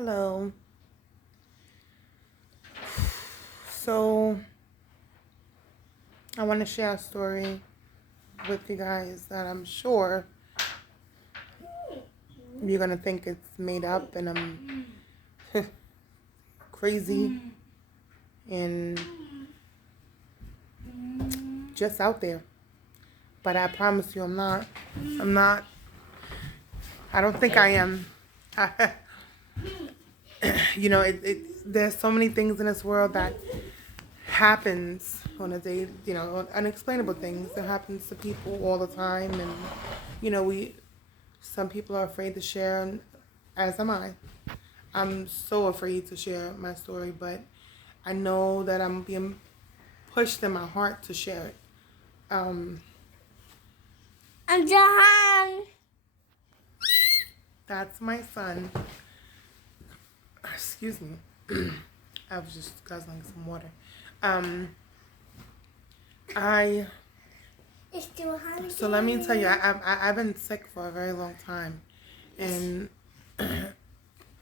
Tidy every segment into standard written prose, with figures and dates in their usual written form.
Hello. So, I want to share a story with you guys that I'm sure you're going to think it's made up and I'm crazy and just out there. But I promise you I'm not. I'm not. I don't think I am. There's so many things in this world that happens on a day, unexplainable things that happens to people all the time. And, some people are afraid to share, and as am I. I'm so afraid to share my story, but I know that I'm being pushed in my heart to share it. I'm Jahan. That's my son. Excuse me. I was just guzzling some water. It's Jahan. So let me tell you, I've been sick for a very long time, and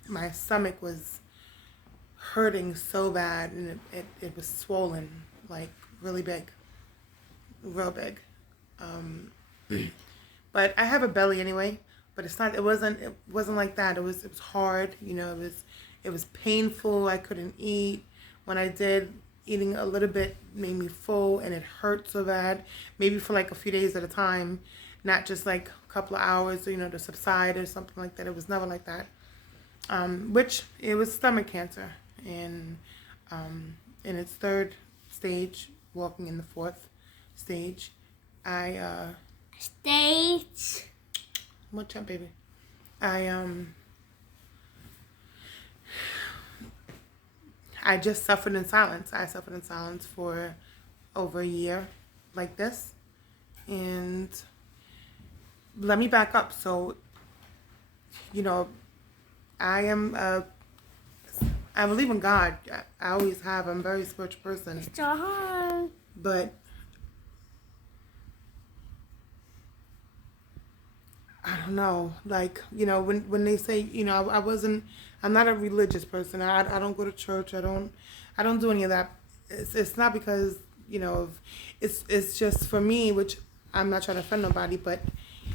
my stomach was hurting so bad, and it was swollen, like really big, real big. But I have a belly anyway. But it wasn't like that. It was hard. It was painful. I couldn't eat. When I did, eating a little bit made me full, and it hurt so bad. Maybe for like a few days at a time, not just like a couple of hours, to subside or something like that. It was never like that. Which it was stomach cancer, and in its third stage, walking in the fourth stage, Stage. What's up, baby? I just suffered in silence. I suffered in silence for over a year like this. And let me back up. So, I believe in God. I always have. I'm a very spiritual person. It's Jahan. But I don't know, like, when they say, I'm not a religious person. I don't go to church. I don't do any of that. It's not because, it's just for me, which I'm not trying to offend nobody, but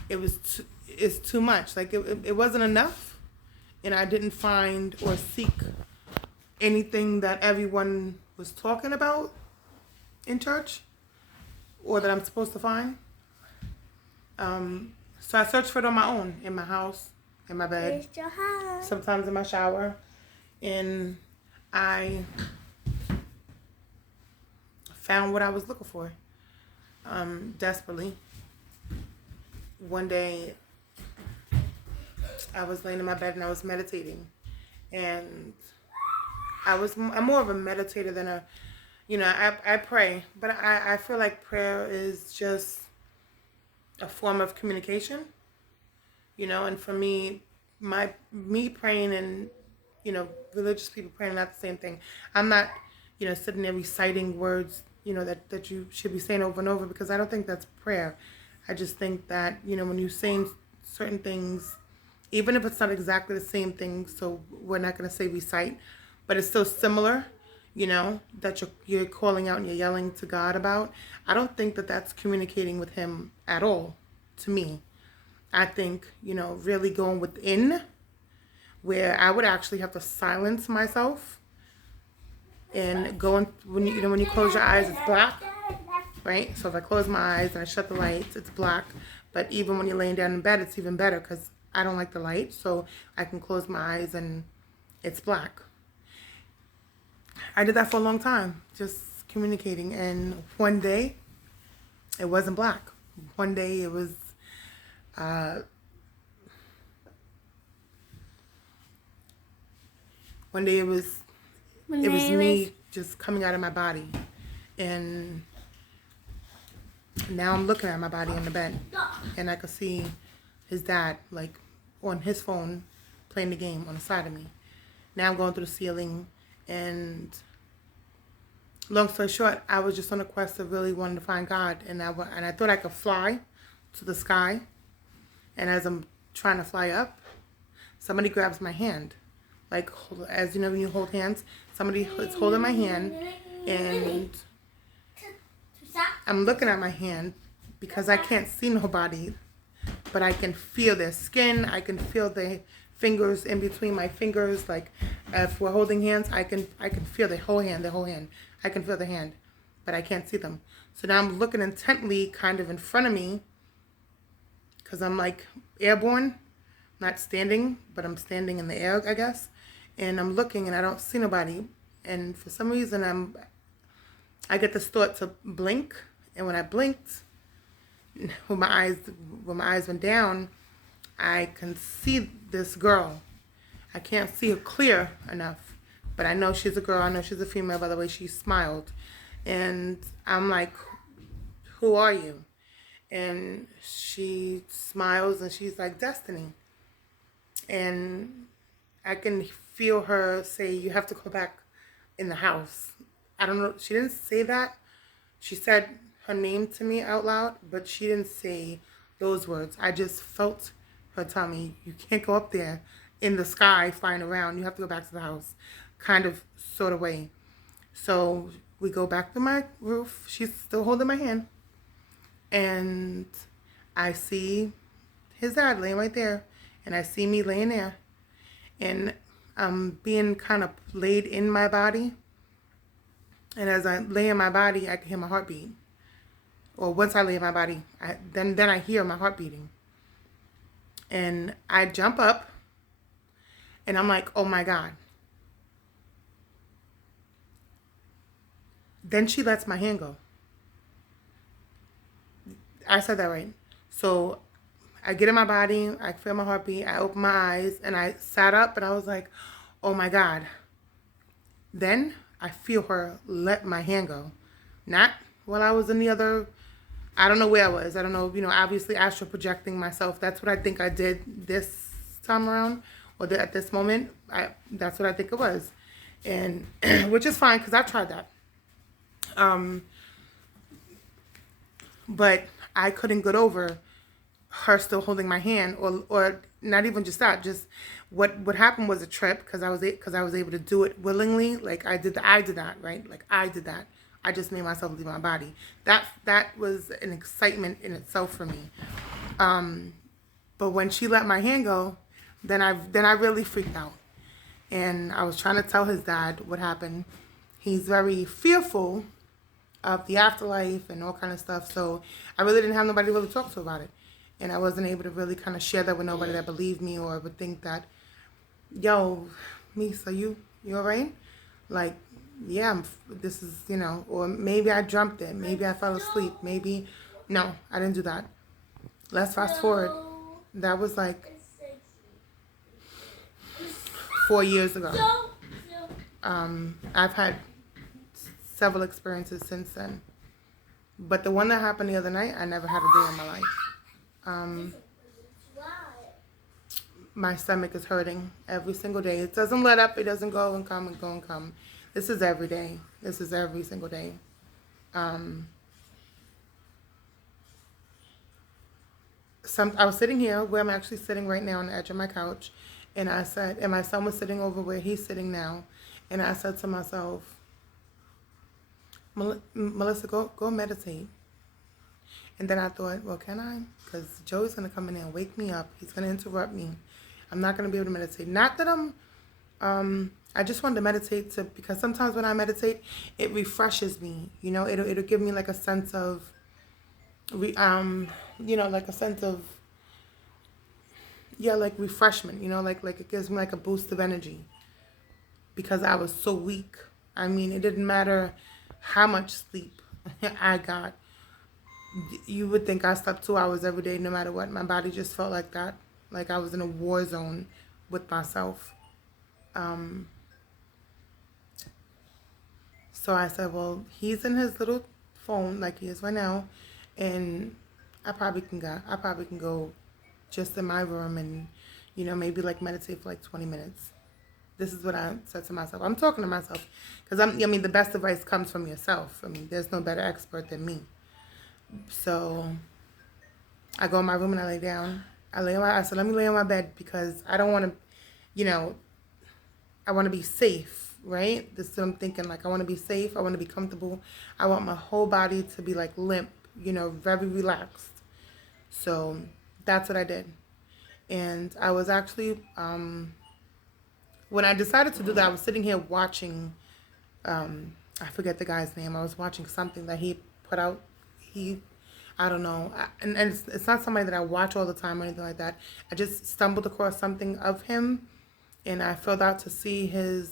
it's too much. Like, it wasn't enough, and I didn't find or seek anything that everyone was talking about in church or that I'm supposed to find. So I searched for it on my own, in my house, in my bed, sometimes in my shower, and I found what I was looking for, desperately. One day, I was laying in my bed and I was meditating, and I'm more of a meditator than I pray, but I feel like prayer is just a form of communication, and for me, me praying and, religious people praying are not the same thing. I'm not, sitting there reciting words, that you should be saying over and over, because I don't think that's prayer. I just think that, when you're saying certain things, even if it's not exactly the same thing, so we're not going to say recite, but it's still similar, that you're calling out and you're yelling to God about. I don't think that that's communicating with him at all, to me. I think, really going within, where I would actually have to silence myself and going, when you close your eyes, it's black, right? So if I close my eyes and I shut the lights, it's black. But even when you're laying down in bed, it's even better, because I don't like the light, so I can close my eyes and it's black. I did that for a long time, just communicating, and one day it wasn't black. One day it was me just coming out of my body, and now I'm looking at my body in the bed, and I could see his dad, like, on his phone playing the game on the side of me. Now I'm going through the ceiling, and long story short, I was just on a quest of really wanting to find God, and I thought I could fly to the sky, and as I'm trying to fly up, somebody grabs my hand, like as you know when you hold hands, somebody is holding my hand, and I'm looking at my hand because I can't see nobody, but I can feel their skin. I can feel the fingers in between my fingers. Like if we're holding hands, I can feel the whole hand, I can feel the hand, but I can't see them. So now I'm looking intently, kind of in front of me, because I'm like airborne, not standing, but I'm standing in the air, I guess. And I'm looking, and I don't see nobody. And for some reason, I get this thought to blink, and when I blinked, when my eyes went down, I can see this girl. I can't see her clear enough, but I know she's a girl. I know she's a female by the way she smiled. And I'm like, who are you? And she smiles and she's like, Destiny. And I can feel her say, you have to go back in the house. I don't know. She didn't say that. She said her name to me out loud, but she didn't say those words. I just felt her tell me, you can't go up there in the sky flying around. You have to go back to the house, kind of, sort of way. So we go back to my roof. She's still holding my hand. And I see his dad laying right there. And I see me laying there. And I'm being kind of laid in my body. And as I lay in my body, I can hear my heartbeat. Or once I lay in my body, then I hear my heart beating. And I jump up. And I'm like, oh my God. Then she lets my hand go. I said that right. So I get in my body, I feel my heartbeat, I open my eyes, and I sat up and I was like, oh my God. Then I feel her let my hand go. Not while I was in the other, I don't know where I was. I don't know, obviously astral projecting myself. That's what I think I did this time around, or at this moment. That's what I think it was. And which is fine because I've tried that. But I couldn't get over her still holding my hand, or not even just that. Just what happened was a trip because I was able to do it willingly. Like I did that, right? Like I did that. I just made myself leave my body. That was an excitement in itself for me. But when she let my hand go, then I really freaked out, and I was trying to tell his dad what happened. He's very fearful of the afterlife and all kind of stuff. So I really didn't have nobody to really talk to about it. And I wasn't able to really kind of share that with nobody that believed me or would think that, yo, Misa, you all right? Like, yeah, this is, or maybe I dreamt it. Maybe I fell asleep. Maybe, no, I didn't do that. Let's fast forward. That was like 4 years ago. I've had several experiences since then. But the one that happened the other night, I never had a day in my life. My stomach is hurting every single day. It doesn't let up. It doesn't go and come and go and come. This is every day. This is every single day. I was sitting here where I'm actually sitting right now on the edge of my couch, and my son was sitting over where he's sitting now, and I said to myself, Melissa, go meditate. And then I thought, well, can I? Because Joey's going to come in and wake me up. He's going to interrupt me. I'm not going to be able to meditate. Not that I just wanted to meditate because sometimes when I meditate, it refreshes me. It'll give me like a sense of, like a sense of, like refreshment, like it gives me like a boost of energy because I was so weak. I mean, it didn't matter how much sleep I got. You would think I slept 2 hours every day no matter what. My body just felt like that. Like I was in a war zone with myself. So I said, well, he's in his little phone like he is right now. And I probably can go just in my room and, maybe like meditate for like 20 minutes. This is what I said to myself. I'm talking to myself because the best advice comes from yourself. I mean, there's no better expert than me. So I go in my room and I lay down. I said, let me lay on my bed because I don't want to, I want to be safe, right? This is what I'm thinking. Like, I want to be safe. I want to be comfortable. I want my whole body to be like limp, very relaxed. So that's what I did. And I was actually, when I decided to do that, I was sitting here watching, I forget the guy's name. I was watching something that he put out. I don't know. And it's not somebody that I watch all the time or anything like that. I just stumbled across something of him, and I filled out to see his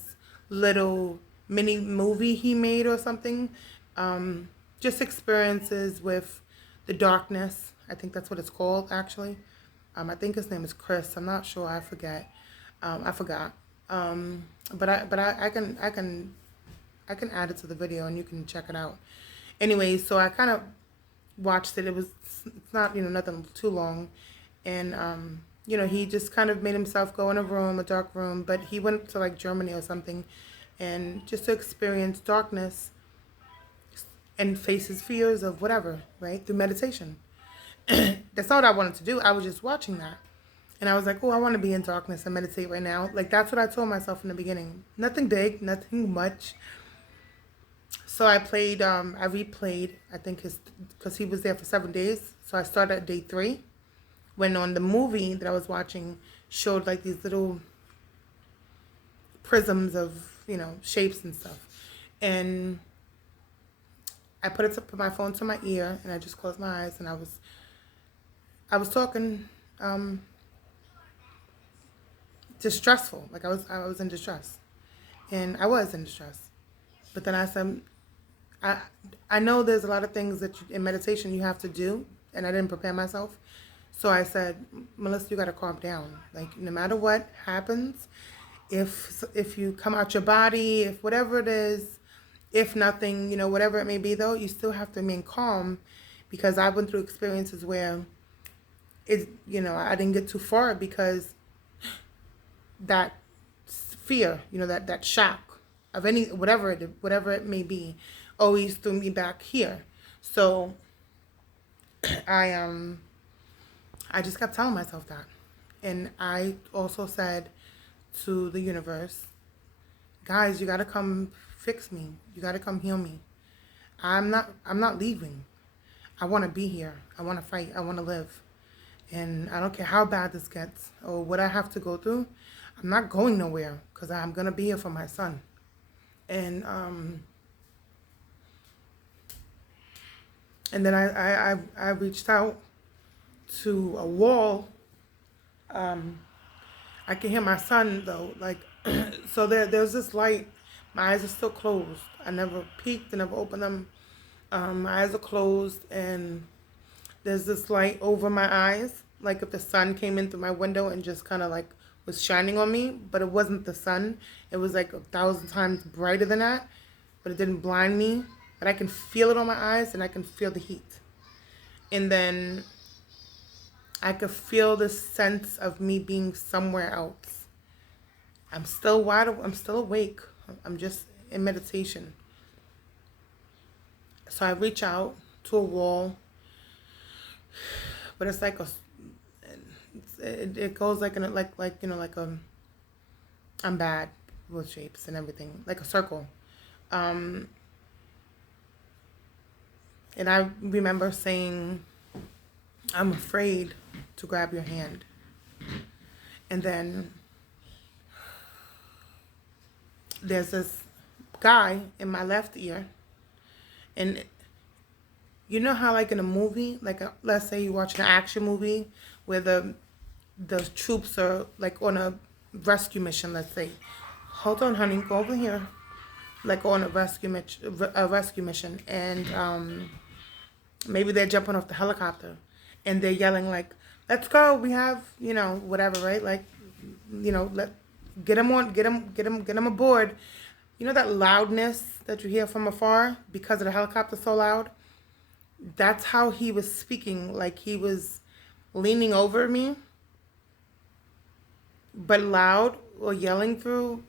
little mini movie he made or something. Just experiences with the darkness. I think that's what it's called, actually. I think his name is Chris. I'm not sure. I forget. I forgot. But I can add it to the video and you can check it out. Anyway, so I kind of watched it. It's not nothing too long, and he just kind of made himself go in a dark room, but he went to like Germany or something, and just to experience darkness and face his fears of whatever, right, through meditation. That's not what I wanted to do. I was just watching that. And I was like, oh, I want to be in darkness and meditate right now. Like, that's what I told myself in the beginning. Nothing big, nothing much. So I replayed, I think because he was there for 7 days. So I started at day 3. When on the movie that I was watching showed like these little prisms of, shapes and stuff. And I put my phone to my ear and I just closed my eyes and I was talking, distressful. Like I was in distress. And I was in distress. But then I said, I know there's a lot of things that in meditation you have to do, and I didn't prepare myself. So I said, Melissa, you got to calm down. Like, no matter what happens, if you come out your body, if whatever it is, if nothing, whatever it may be, though, you still have to remain calm, because I went through experiences where I didn't get too far because that fear, that shock of whatever it may be, always threw me back here. So I just kept telling myself that. And I also said to the universe, guys, you got to come fix me. You got to come heal me. I'm not leaving. I want to be here. I want to fight. I want to live. And I don't care how bad this gets or what I have to go through. I'm not going nowhere because I'm going to be here for my son. And then I reached out to a wall. I can hear my son though, like, so there's this light. My eyes are still closed. I never peeked, I never opened them. My eyes are closed, and there's this light over my eyes, like if the sun came in through my window and just kind of like was shining on me, but it wasn't the sun. It was like 1,000 times brighter than that, but it didn't blind me. But I can feel it on my eyes, and I can feel the heat. And then I could feel this sense of me being somewhere else. I'm still awake. I'm just in meditation. So I reach out to a wall, but it's like it goes like I'm bad with shapes and everything, like a circle. And I remember saying, I'm afraid to grab your hand. And then there's this guy in my left ear. And you know how like in a movie, let's say you watch an action movie where the troops are like on a rescue mission, let's say. Hold on, honey, go over here. Like on a rescue mission. And maybe they're jumping off the helicopter and they're yelling like, let's go, we have, whatever, right? Like, get them aboard. You know that loudness that you hear from afar because of the helicopter so loud? That's how he was speaking, like he was leaning over me, but loud or yelling through.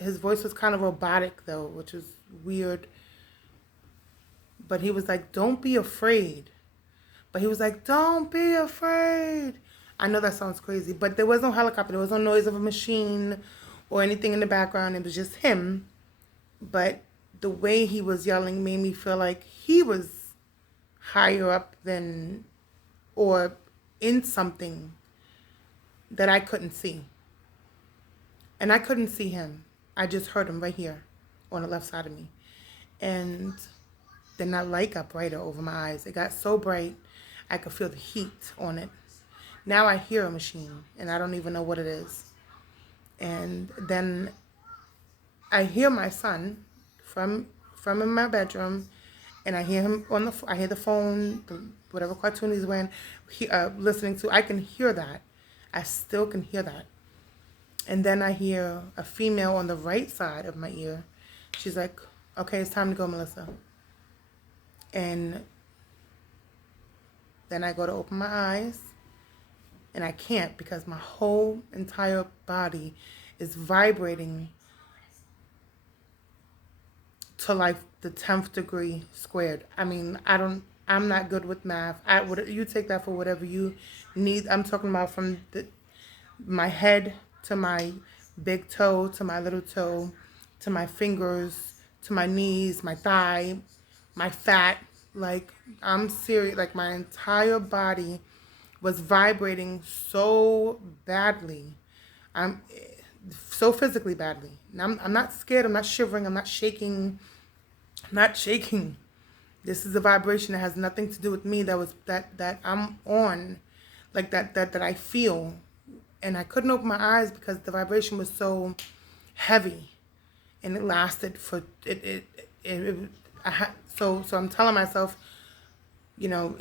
His voice was kind of robotic though, which was weird. But he was like, don't be afraid. But he was like, don't be afraid. I know that sounds crazy, but there was no helicopter. There was no noise of a machine or anything in the background. It was just him. But the way he was yelling made me feel like he was higher up than, or in something that I couldn't see. And I couldn't see him. I just heard him right here on the left side of me. And then that light got brighter over my eyes. It got so bright, I could feel the heat on it. Now I hear a machine, and I don't even know what it is. And then I hear my son from in my bedroom, and I hear him I hear the phone, whatever cartoon he's wearing, listening to. I can hear that. I still can hear that. And then I hear a female on the right side of my ear. She's like, "Okay, it's time to go, Melissa." And then I go to open my eyes, and I can't because my whole entire body is vibrating to like the 10th degree squared. I mean, I'm not good with math. You take that for whatever you need. I'm talking about from my head to my big toe to my little toe to my fingers to my knees, my thigh, my fat. Like, I'm serious. Like, my entire body was vibrating so badly. I'm so physically badly. I'm not scared. I'm not shivering. I'm not shaking. I'm not shaking. This is a vibration that has nothing to do with me. That I'm on, like that I feel, and I couldn't open my eyes because the vibration was so heavy, and it lasted for it so I'm telling myself, you know,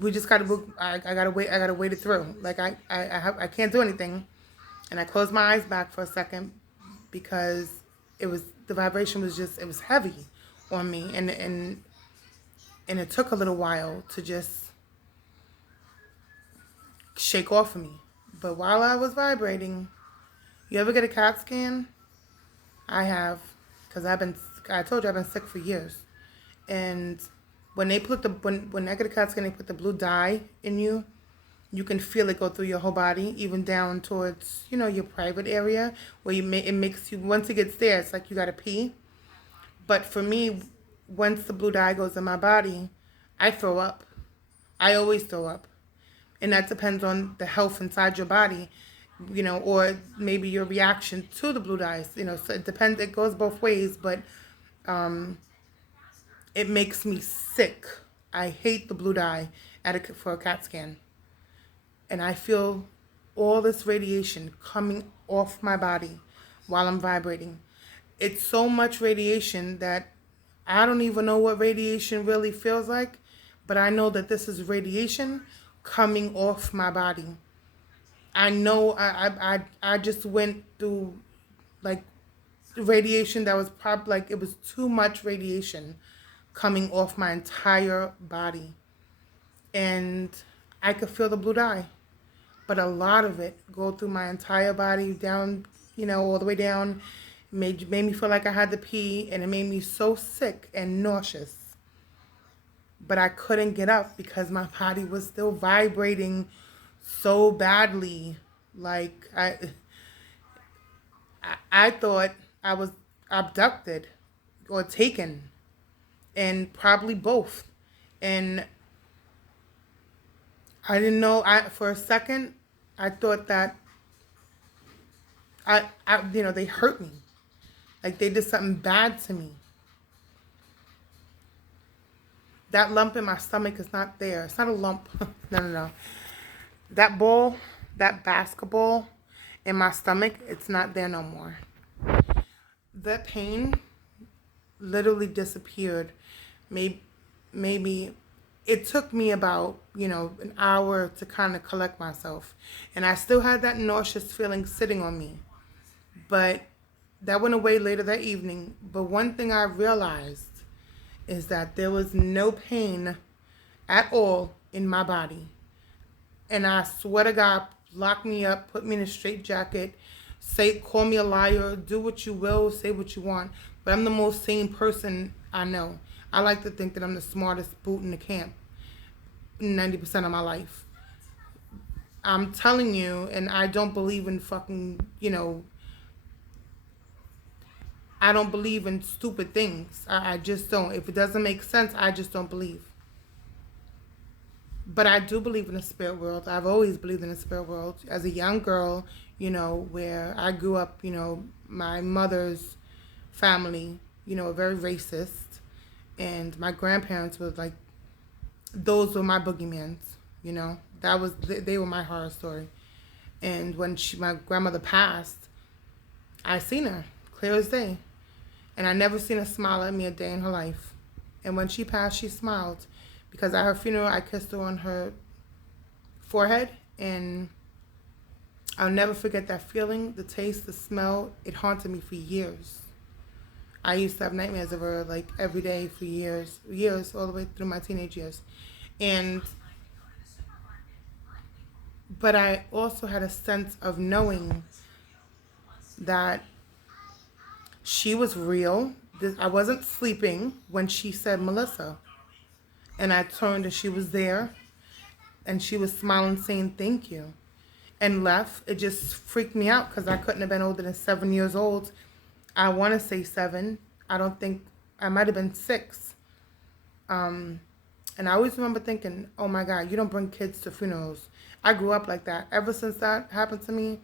we just gotta. I gotta wait. I gotta wait it through. Like I can't do anything, and I closed my eyes back for a second because the vibration was just, it was heavy on me, and it took a little while to just shake off of me. But while I was vibrating, you ever get a CAT scan? I have, because I told you I've been sick for years. And when they put when I get a CAT scan, they put the blue dye in you. You can feel it go through your whole body, even down towards, your private area, where it makes you, once it gets there, it's like you gotta pee. But for me, once the blue dye goes in my body, I throw up. I always throw up. And that depends on the health inside your body, or maybe your reaction to the blue dyes, so it depends. It goes both ways, but it makes me sick. I hate the blue dye for a CAT scan. And I feel all this radiation coming off my body while I'm vibrating. It's so much radiation that I don't even know what radiation really feels like, but I know that this is radiation coming off my body. I know I just went through like radiation that was probably like, it was too much radiation coming off my entire body. And I could feel the blue dye, but a lot of it go through my entire body down, all the way down. Made me feel like I had to pee, and it made me so sick and nauseous. But I couldn't get up because my body was still vibrating so badly. Like I thought I was abducted or taken, and probably both. And I didn't know. For a second, I thought that they hurt me, like they did something bad to me. That lump in my stomach is not there. It's not a lump. No. That ball, that basketball in my stomach, it's not there no more. The pain literally disappeared. Maybe it took me about, an hour to kind of collect myself. And I still had that nauseous feeling sitting on me. But that went away later that evening. But one thing I realized is that there was no pain at all in my body. And I swear to God, lock me up, put me in a straitjacket, call me a liar, do what you will, say what you want. But I'm the most sane person I know. I like to think that I'm the smartest boot in the camp 90% of my life. I'm telling you, and I don't believe in fucking, I don't believe in stupid things. I just don't. If it doesn't make sense, I just don't believe. But I do believe in the spirit world. I've always believed in the spirit world. As a young girl, where I grew up, my mother's family, were very racist. And my grandparents were like, those were my boogeymans, That was, they were my horror story. And when my grandmother passed, I seen her, clear as day. And I never seen her smile at me a day in her life. And when she passed, she smiled. Because at her funeral, I kissed her on her forehead. And I'll never forget that feeling, the taste, the smell. It haunted me for years. I used to have nightmares of her like every day for years, all the way through my teenage years. But I also had a sense of knowing that she was real. I wasn't sleeping when she said Melissa. And I turned and she was there. And she was smiling, saying thank you. And left. It just freaked me out because I couldn't have been older than 7 years old. I want to say 7. I don't think, I might have been 6. And I always remember thinking, oh my God, you don't bring kids to funerals. I grew up like that. Ever since that happened to me,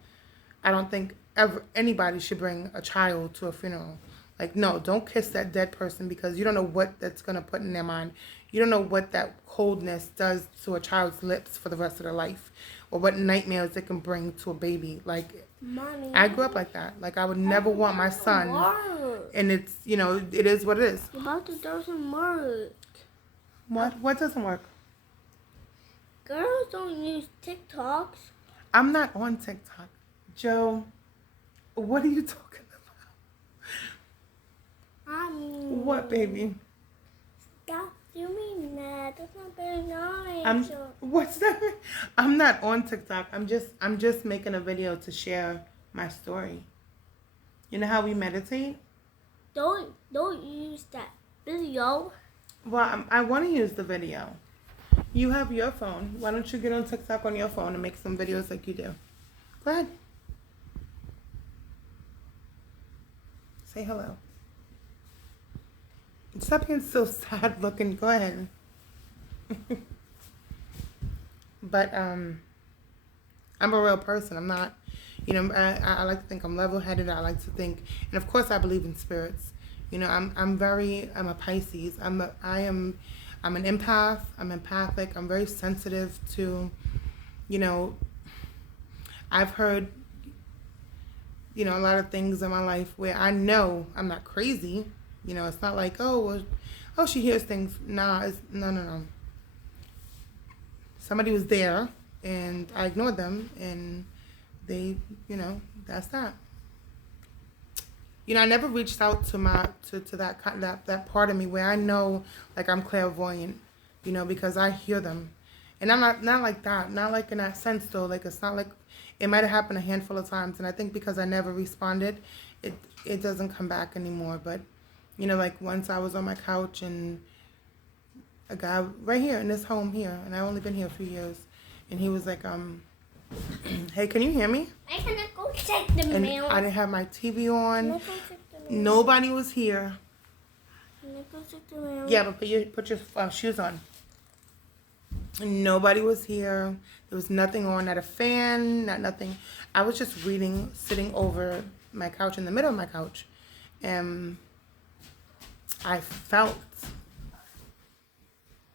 I don't think ever anybody should bring a child to a funeral. Like, no, don't kiss that dead person because you don't know what that's going to put in their mind. You don't know what that coldness does to a child's lips for the rest of their life, or what nightmares it can bring to a baby. Like, Mommy, I grew up like that. Like, I would never want my son, and it's, it is what it is. About to doesn't work. What doesn't work? Girls don't use TikToks. I'm not on TikTok. Joe, what are you talking about? What, baby? Stop doing that. That's not very nice. What's that? I'm not on TikTok. I'm just making a video to share my story. You know how we meditate? Don't use that video. Well, I want to use the video. You have your phone. Why don't you get on TikTok on your phone and make some videos like you do? Go ahead. Say hello. Stop being so sad looking. Go ahead. But I'm a real person. I'm not, I like to think I'm level-headed. I like to think, and of course I believe in spirits. I'm a Pisces. I'm an empath. I'm empathic. I'm very sensitive to, I've heard, a lot of things in my life where I know I'm not crazy. It's not like, she hears things. Nah, no. Somebody was there, and I ignored them, and they, that's that. I never reached out to that part of me where I know, like, I'm clairvoyant, because I hear them, and I'm not like that, not like in that sense though. Like, it's not like it might have happened a handful of times, and I think because I never responded, it doesn't come back anymore. But like once I was on my couch and a guy right here in this home here, and I've only been here a few years, and he was like, hey, can you hear me? I cannot go check the And mail. I didn't have my TV on. Can I go check the mail? Nobody was here. Can I go check the mail? Yeah, but put your shoes on. Nobody was here. There was nothing on, not a fan, not nothing. I was just reading, sitting over my couch, in the middle of my couch, and I felt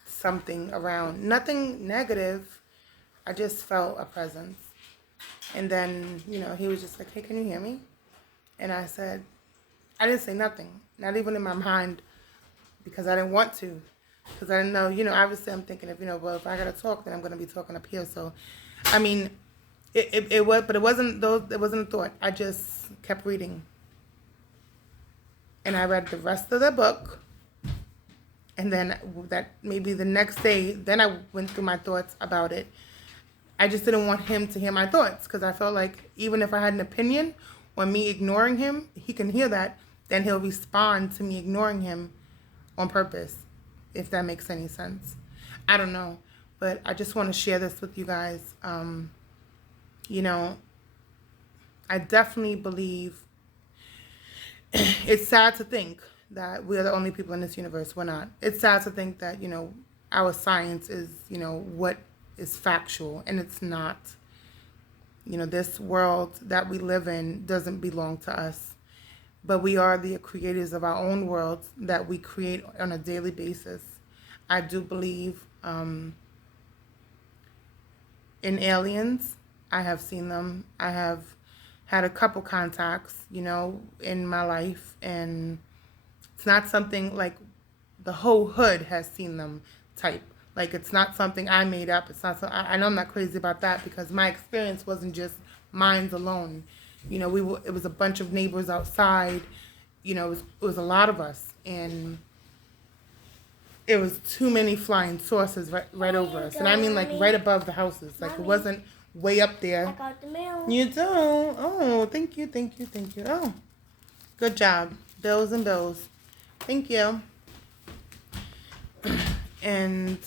something around. Nothing negative. I just felt a presence. And then, he was just like, hey, can you hear me? And I said, I didn't say nothing, not even in my mind, because I didn't want to. Because I didn't know, obviously I'm thinking if I got to talk, then I'm going to be talking up here. So, I mean, it was, but it wasn't a thought. I just kept reading. And I read the rest of the book. And then that maybe the next day, then I went through my thoughts about it. I just didn't want him to hear my thoughts because I felt like even if I had an opinion or me ignoring him, he can hear that. Then he'll respond to me ignoring him on purpose, if that makes any sense. I don't know. But I just want to share this with you guys. You know, I definitely believe it's sad to think that we are the only people in this universe. We're not. It's sad to think that, our science is, what is factual, and it's not. This world that we live in doesn't belong to us, but we are the creators of our own worlds that we create on a daily basis. I do believe in aliens. I have seen them. I have had a couple contacts, in my life, and it's not something like the whole hood has seen them type. Like, it's not something I made up. It's not. I know I'm not crazy about that because my experience wasn't just mine's alone. It was a bunch of neighbors outside. It was a lot of us, and it was too many flying saucers right over us. And I mean, like, right above the houses. Like, it wasn't way up there. I got the mail. You do? Oh, thank you. Oh, good job. Bills and bills. Thank you. And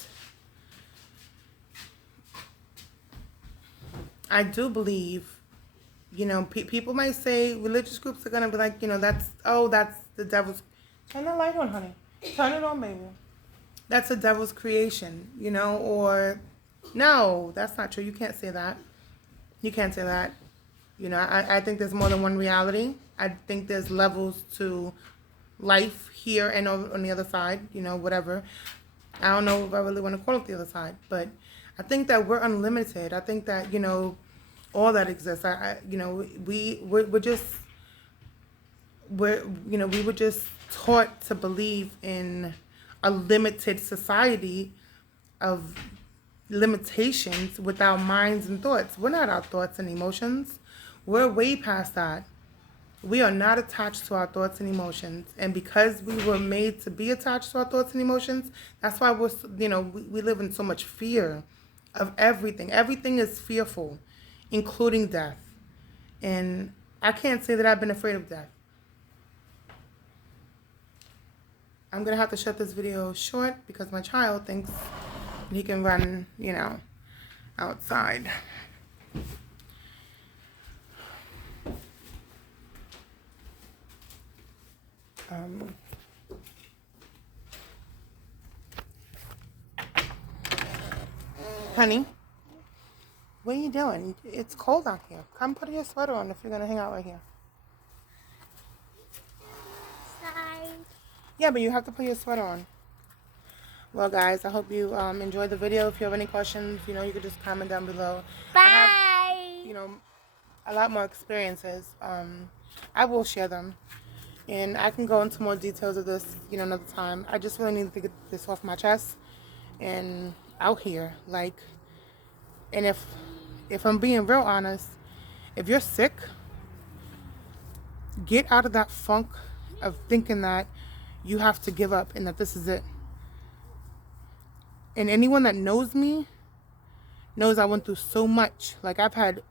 I do believe, people might say religious groups are going to be like, that's the devil's. Turn the light on, honey. Turn it on, baby. That's the devil's creation, or no, that's not true. You can't say that. You can't say that. I think there's more than one reality. I think there's levels to life here and on the other side, whatever. I don't know if I really want to call it the other side, but I think that we're unlimited. I think that, all that exists. We were just taught to believe in a limited society of limitations with our minds and thoughts. We're not our thoughts and emotions. We're way past that. We are not attached to our thoughts and emotions. And because we were made to be attached to our thoughts and emotions, that's why we live in so much fear of everything. Everything is fearful, including death. And I can't say that I've been afraid of death. I'm going to have to shut this video short because my child thinks he can run, outside. Honey, what are you doing? It's cold out here. Come put your sweater on if you're going to hang out right here. Yeah, but you have to put your sweater on. Well, guys, I hope you enjoyed the video. If you have any questions, you could just comment down below. Bye. I have, a lot more experiences. I will share them. And I can go into more details of this, another time. I just really need to get this off my chest and out here. Like, and if I'm being real honest, if you're sick, get out of that funk of thinking that you have to give up and that this is it. And anyone that knows me knows I went through so much. Like, I've had,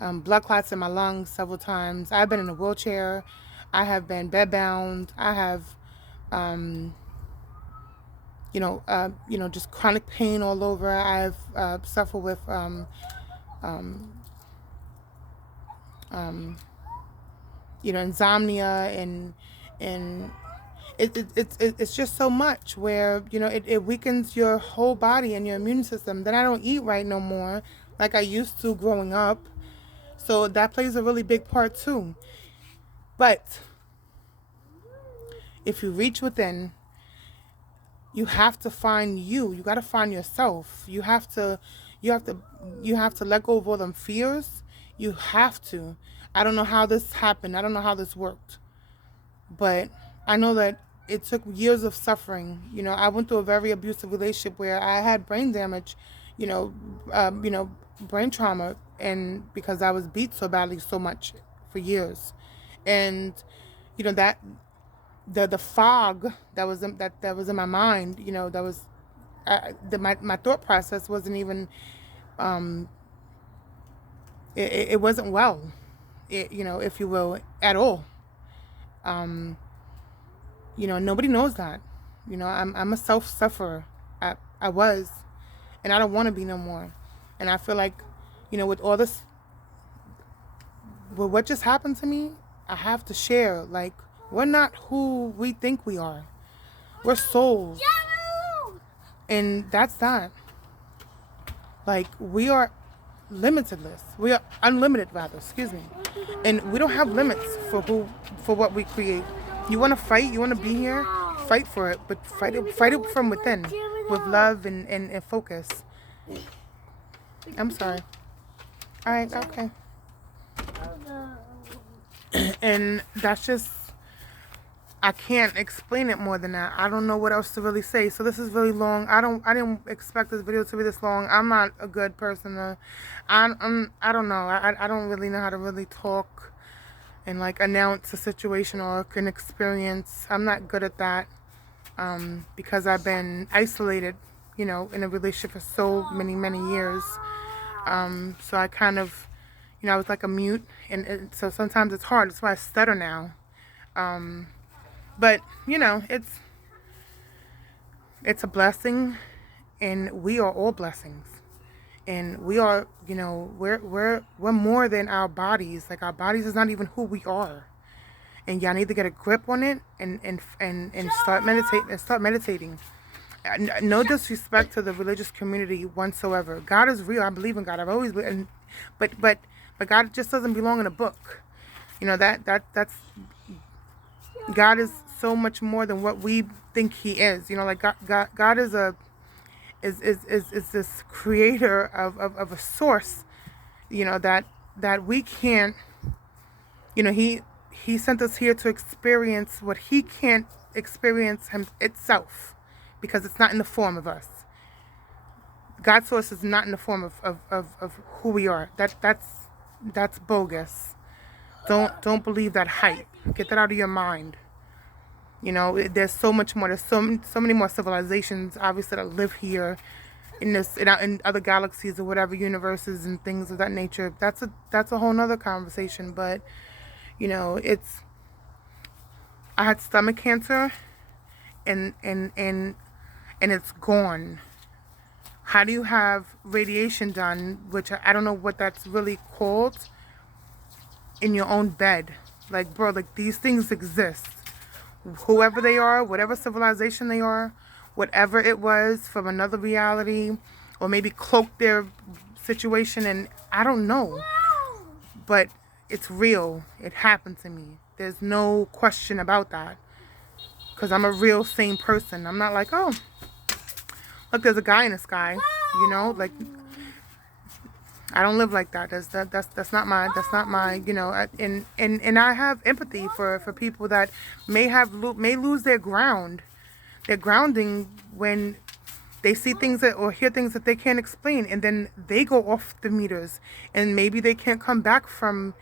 blood clots in my lungs several times. I've been in a wheelchair. I have been bedbound. I have, just chronic pain all over. I've suffered with insomnia and it's just so much where it weakens your whole body and your immune system. Then I don't eat right no more like I used to growing up, so that plays a really big part too. But if you reach within, you have to find you. You got to find yourself. You have to let go of all them fears. You have to. I don't know how this happened. I don't know how this worked. But I know that it took years of suffering. I went through a very abusive relationship where I had brain damage, brain trauma, and because I was beat so badly so much for years. And, that the fog that was in my mind, that was my thought process wasn't even it wasn't well, if you will, at all. Nobody knows that. I'm a self-sufferer. I was, and I don't want to be no more. And I feel like, with all this, with what just happened to me, I have to share. Like, we're not who we think we are. We're souls. And that's that. Like, we are limitless. We are unlimited, rather. Excuse me. And we don't have limits for what we create. You want to fight? You want to be here? Fight for it, but fight it from within, with love and focus. I'm sorry. All right. Okay. And that's just, I can't explain it more than that. I don't know what else to really say. So this is really long. I didn't expect this video to be this long. I'm not a good person to, I don't know. I don't really know how to really talk and like announce a situation or an experience. I'm not good at that, because I've been isolated, in a relationship for so many years. So I kind of, I was like a mute, and so sometimes it's hard. That's why I stutter now. But it's a blessing, and we are all blessings, and we are, we're more than our bodies. Like, our bodies is not even who we are, and y'all need to get a grip on it and start meditating. No disrespect to the religious community whatsoever. God is real. I believe in God. I've always been, but God just doesn't belong in a book. That's God is so much more than what we think He is. Like God is this creator of a source. That we can't. He sent us here to experience what He can't experience itself, because it's not in the form of us. God's source is not in the form of who we are. That's bogus. Don't believe that hype. Get that out of your mind. There's so much more. There's so many more civilizations, obviously, that live here in other galaxies or whatever, universes and things of that nature. That's a whole nother conversation. But I had stomach cancer, and it's gone. How do you have radiation done, which I don't know what that's really called, in your own bed? Like, bro, like, these things exist. Whoever they are, whatever civilization they are, whatever it was from another reality, or maybe cloak their situation, and I don't know. But it's real. It happened to me. There's no question about that. Because I'm a real sane person. I'm not like, oh, look, there's a guy in the sky. Like, I don't live like that. That's not my and I have empathy for people that may lose their grounding when they see things or hear things that they can't explain, and then they go off the meters, and maybe they can't come back from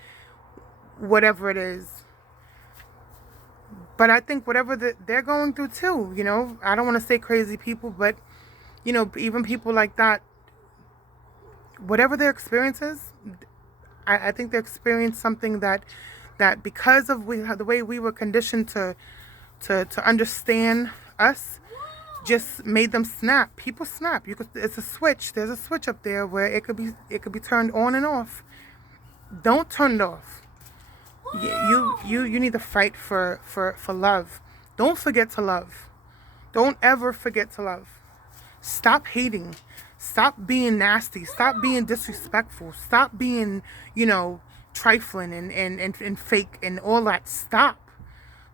whatever it is. But I think whatever they're going through too, I don't want to say crazy people, but even people like that, whatever their experience is, I think they experience something that because of the way we were conditioned to understand us, just made them snap. People snap. It's a switch. There's a switch up there where it could be turned on and off. Don't turn it off. You need to fight for love. Don't forget to love. Don't ever forget to love. Stop hating. Stop being nasty. Stop being disrespectful. Stop being, trifling and fake and all that. Stop.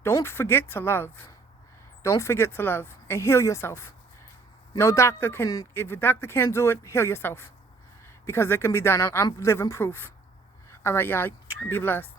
Don't forget to love. Don't forget to love and heal yourself. No doctor can, if a doctor can't do it, heal yourself. Because it can be done. I'm living proof. All right, y'all. Be blessed.